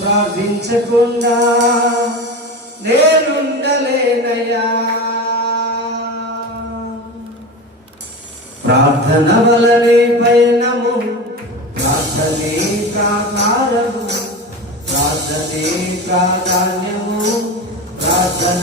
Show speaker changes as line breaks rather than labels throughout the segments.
ప్రార్థించకుండా నేనుండలేనయ్యా. ప్రార్థన వలనే పయనము ప్రార్థనే ప్రాకారము ప్రార్థనే ప్రాధాన్యము ప్రార్థన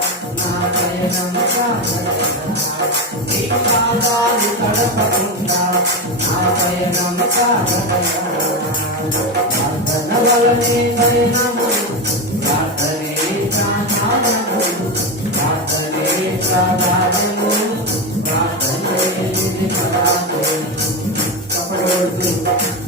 వలనే పయనము ప్రార్థనే ప్రాధాన్యము ప్రార్థనే ప్రాధాన్యము ప్రార్థనే పరాజయం. కపటోడు.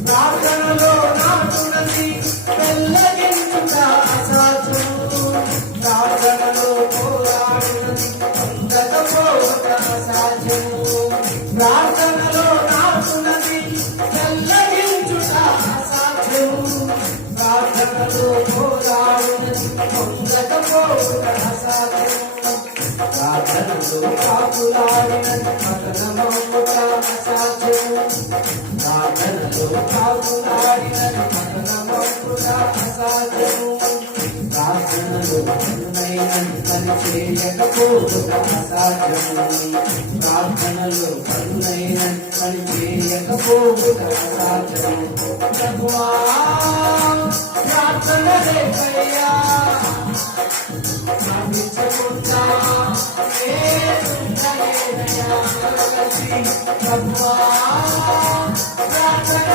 ప్రార్థనలో పోరాడినది పొందకపోవట అసాధ్యము ప్రార్థనలో కాపులాడినది పతనమవుట అసాధ్యము ప్రార్థనలో ప్రార్థనలో కరుణైనది పని అసాధ్యము పని అసాధ్యము ప్రభువా ప్రార్థన రేపయ్యా ప్రభువా ప్రార్థన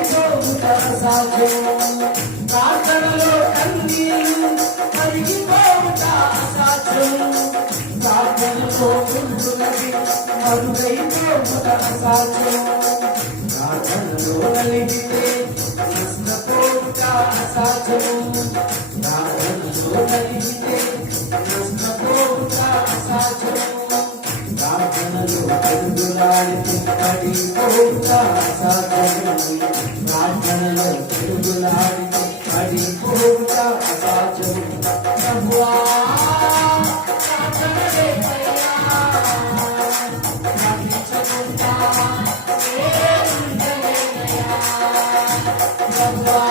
మరుగైపోవుట అసాధ్యము ప్రార్థనలో కన్నీరు కలిగిపోవుట అసాధ్యము ప్రార్థనలో ముందునది మరుగైపోవుట అసాధ్యము ప్రార్థనలో కలిగితే నష్టపోవుట అసాధ్యము ప్రార్థనలో కలిగితే నష్టపోవుట ప్రార్థనలో పెరుగులాడితే పడిపోవుట అసాధ్యము ప్రార్థనలో పెరుగులాడితే పడిపోవుట అసాధ్యము ప్రభువా ప్రార్థన లేకయ్యా. ప్రార్థించకుండా ఏముండలేదయ్యా. ప్రభువా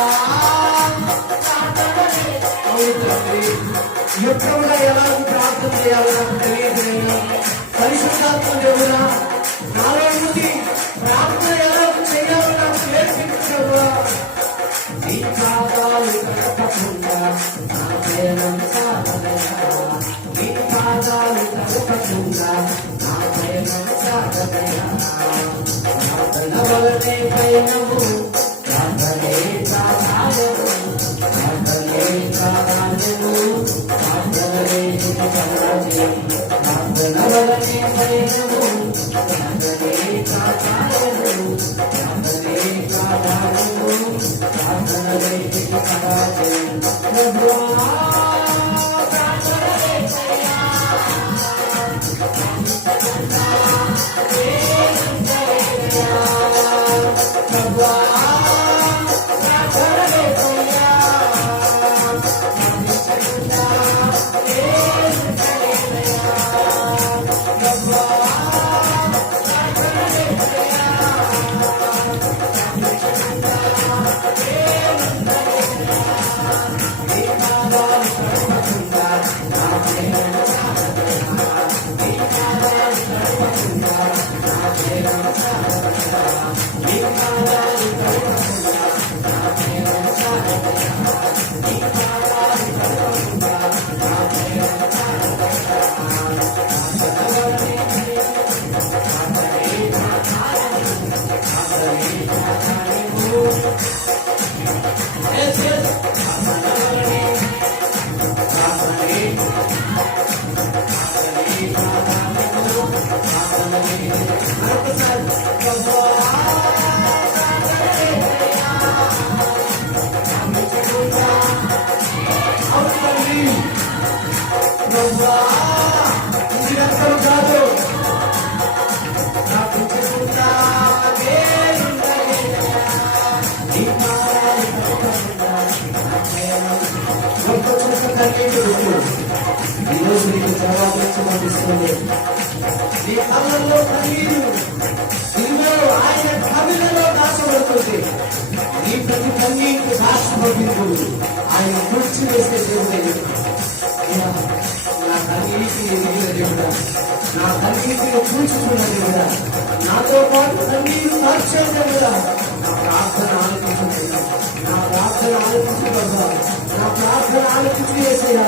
ప్రార్థన లేకయ్యా. ఎప్పుడు ఎలాగో ప్రార్థన చేయాలో నాకు తెలియదు నేను పరిశుద్ధాత్మ దేవుడా పైనవు నుండి ప్రార్థన ప్రార్థనే ప్రాధాన్యము Wow. జవాబు నీ కళ్ళల్లో కన్నీరు ఆయన కవిలలో దాచబడుతుంది. నీ ప్రతి కన్నీకు సాక్షిపడింపు ఆయన ముడిచి వేసే దేవుడే. నా ఎదిగిన దేవుడా నా కన్నీటిని దేవుడా నాతో పాటు కన్నీరు మార్చే దేవుడా. నా ప్రార్థన ఆలకించు నా ప్రార్థన ఆలకించు నా ప్రార్థన ఆలకించు వేసేయా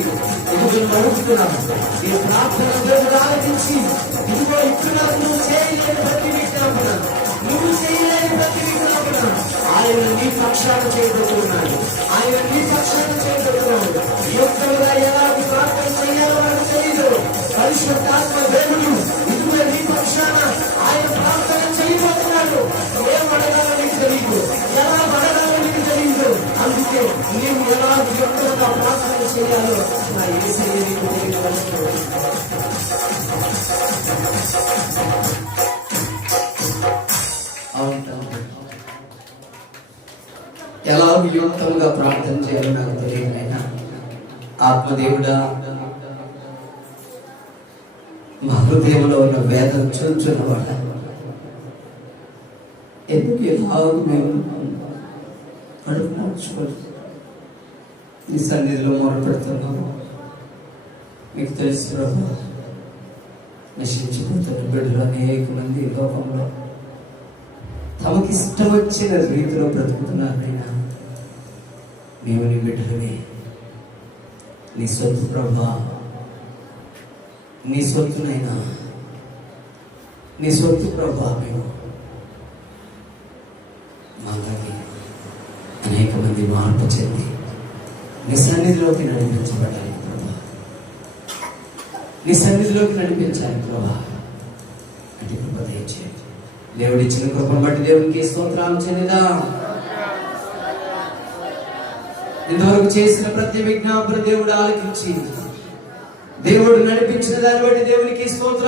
చేయడానికి ఇదిగో ఈ ప్రార్థన దేవుడు ఆలోచించి ఇదిగో ఇప్పుడు నువ్వు చేయలేని ప్రతి విజ్ఞాపన నువ్వు చేయలేని ప్రతి విజ్ఞాపన ఆయన నీ పక్షాన చేయబోతున్నాడు ఆయన నీ పక్షాన చేయబోతున్నాడు యొక్కగా ఎలాగ ప్రార్థన చేయాలో నాకు తెలియదు పరిశుద్ధాత్మ దేవుడు ఇదిగో నీ పక్షాన ఆయన ప్రార్థన చేయబోతున్నాడు ఏం అడగాలో నీకు తెలియదు ఎలా అడగాలో నీకు తెలియదు అందుకే నీవు ఎలా యొక్కగా చేయాలో? నా ఏసయ్య నీకు తెలియవలసిన ఎలా యుక్తంగా ప్రార్థన చేయాలో నాకు తెలియదు నాయన. ఆత్మదేవుడా మా హృదయంలో ఉన్న వేదన చూచున్నవాడ ఎందుకు ఎలాగో మేము అడుగు మార్చుకోవాలి నీ సన్నిధిలో మొరపెడుతున్నాము మీకు తెలుసు ప్రభు నశించిపోతున్న బిడ్డలు అనేక మంది లోకంలో తమకి ఇష్టం వచ్చిన రీతిలో బ్రతుకుతున్నారైనా మేము నీ బిడ్డలని నీ సొత్తు ప్రభా నీ సొత్తునైనా నీ సొత్తు ప్రభా మేము. మాలాగే అనేక మంది మార్పు చెంది నీ సన్నిధిలోకి నడిపించబడాలి ప్రభా. నీ సన్నిధిలోకి నడిపించాలి ప్రభా. అంటే కృప దయచేయండి. దేవుడు ఇచ్చిన కృపను బట్టి దేవునికి స్తోత్రాలు చెందిదా ఇంతవరకు చేసిన ప్రతి విజ్ఞాపన దేవుడు ఆలకించి దేవుడు నడిపించిన దాన్ని బట్టి దేవునికి స్తోత్రాలు